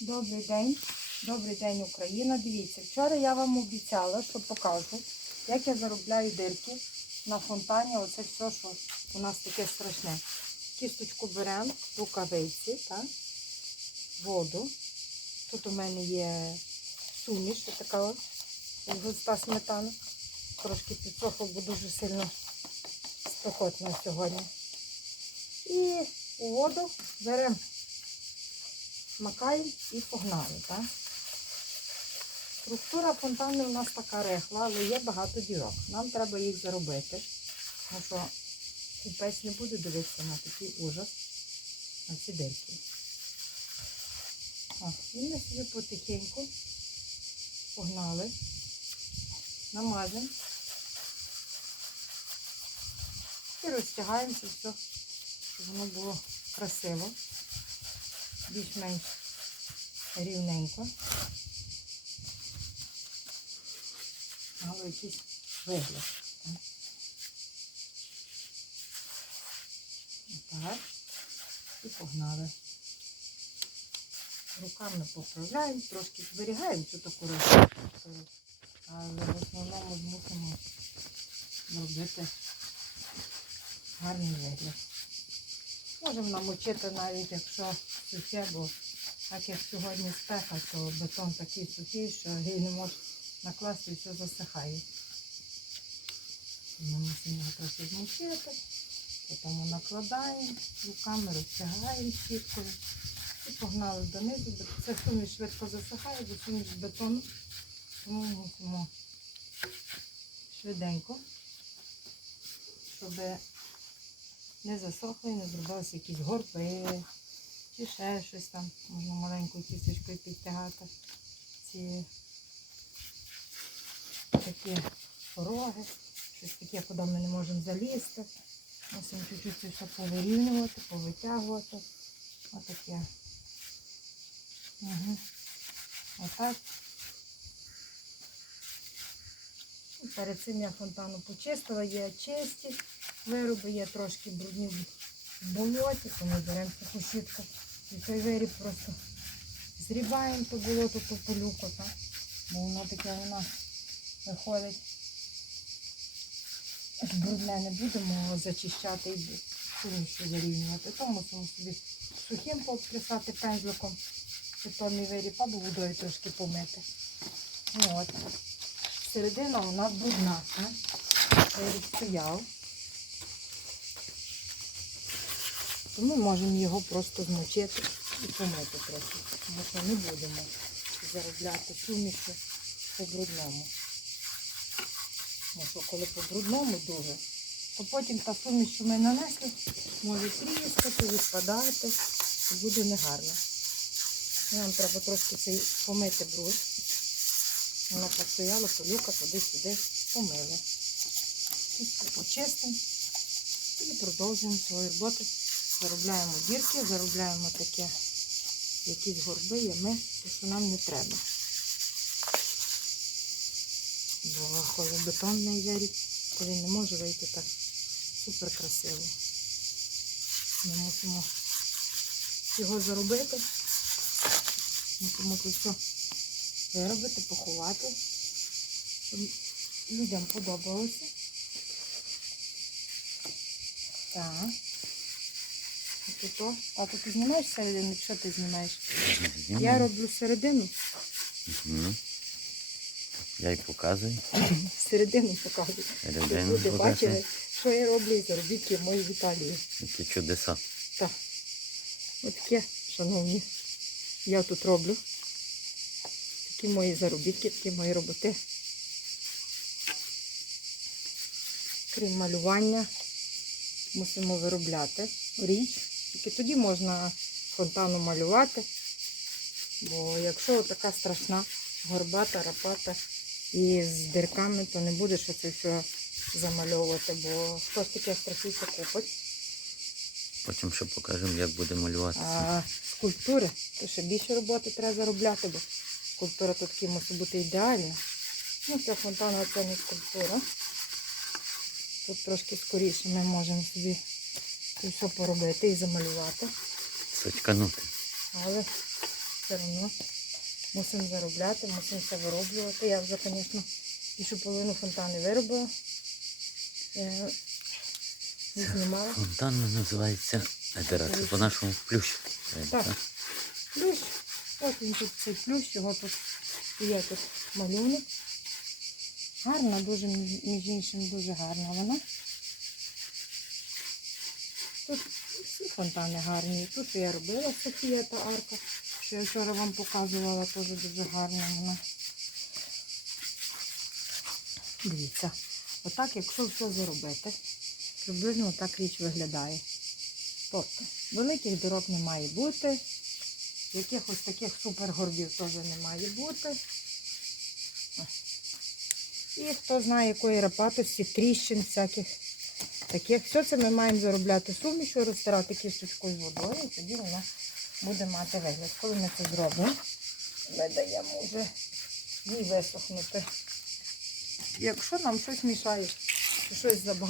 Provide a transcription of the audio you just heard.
Добрий день, добрий день, Україна. Дивіться, вчора я вам обіцяла, що покажу, як я заробляю дирки на фонтані. Оце все, що у нас таке страшне. Кісточку беремо, рукавиці, так? воду. Тут у мене є суміш, така от, густа сметана. Трошки підсохла, бо дуже сильно спекотно сьогодні. І у воду беремо макаємо і погнали. Так? Структура фонтану у нас така рехла, але є багато дірок. Нам треба їх заробити. Тому що купець не буде дивитися на такий ужас, на ці дирки. І ми собі потихеньку погнали, намазимо і розтягаємо це все, щоб воно було красиво більш-менш рівненько. Мало якийсь вигляд. Так. І погнали. Руками поправляємо, трошки зберігаємо цю таку речу. Але в основному змусимо зробити гарний вигляд. Можемо намочити навіть, якщо сухе, бо так як сьогодні спека, то бетон такий сухий, що її не можеш накласти і все засихає. Ми мусимо його трохи змочити, потім накладаємо руками, розтягаємо щіткою і погнали донизу. Це суміш швидко засихає, бо суміш бетону. Тому мусимо швиденько, щоб не засохли, не зробилися якісь горби, чи ще щось там. Можна маленькою кісточкою підтягати. Ці такі пороги, щось таке, куди ми не можемо залізти. Мусимо чуть-чуть це все повирівнювати, повитягувати. Отаке. Угу. Отак. Перед цим я фонтану почистила, є чисті вироби, є трошки брудні в болоті, то ми беремо таку сітку. Цей виріб просто зрібаємо то болото, то пилюку, так? бо воно таке у нас виходить. Брудне не будемо зачищати і сумішу зарівнювати. То мусимо собі сухим поплясати пензликом, бетонний виріб, або водою трошки помити. От. Середина у нас брудна. Виріб стояв. То ми можемо його просто змочити і помити трохи. Тому що не будемо заробляти суміші по брудному. Тому що коли по брудному дуже, то потім та суміш, що ми нанесли, може тріскати, відпадати і буде негарно. Нам треба трошки цей помити бруд. Воно постояло, полюка туди-сюди помили. Кістку почистимо і продовжуємо свою роботу. Заробляємо дірки, заробляємо таке якісь горби, ями, те, що нам не треба. Бо коли бетонний виріб, то він не може вийти так супер красиво. Ми мусимо його заробити. Мусимо все виробити, поховати, щоб людям подобалося. Так. Ось то. А то ти знімаєш середину? Що ти знімаєш? Я роблю середину, Мгм. Я й показую. середину показую. Щоб Середину люди бачили, що я роблю і заробітки мої в Італії. Які чудеса. Так. Ось таке, шановні, я тут роблю. Такі мої заробітки, такі мої роботи. Крім малювання, мусимо виробляти річ. Тільки тоді можна фонтану малювати. Бо якщо така страшна, горбата, рапата і з дирками, то не будеш оце все замальовувати, бо хтось таке страхіття купить. Потім ще покажемо, як буде малюватися. А скульптури, то ще більше роботи треба заробляти, бо скульптура тут таки мусить бути ідеальна. Ну, це фонтанова це не скульптура. Тут трошки скоріше ми можемо собі це все поробити і замалювати. Сочканути. Але все одно мусимо заробляти, мусимо все вироблювати. Я вже, звісно, більшу половину фонтани виробила. Я не знімала. Фонтан називається Едера. По-нашому плющ. Так. Плющ. Ось він тут цей плющ, його тут є тут малюнок. Гарна, дуже, між іншим, дуже гарна вона. Тут всі фонтани гарні. Тут я робила Софія та арка, що я вчора вам показувала, теж дуже гарна вона. Дивіться, отак, якщо все заробити, приблизно отак річ виглядає. Тобто, великих дірок не має бути, якихось таких супергорбів теж не має бути. І хто знає якої рапатості, тріщин всяких таких. Все це ми маємо заробляти сумішу, розтирати кісточкою водою, і тоді вона буде мати вигляд. Коли ми це зробимо, ми даємо вже їй висохнути. Якщо нам щось мішає, щось забагато.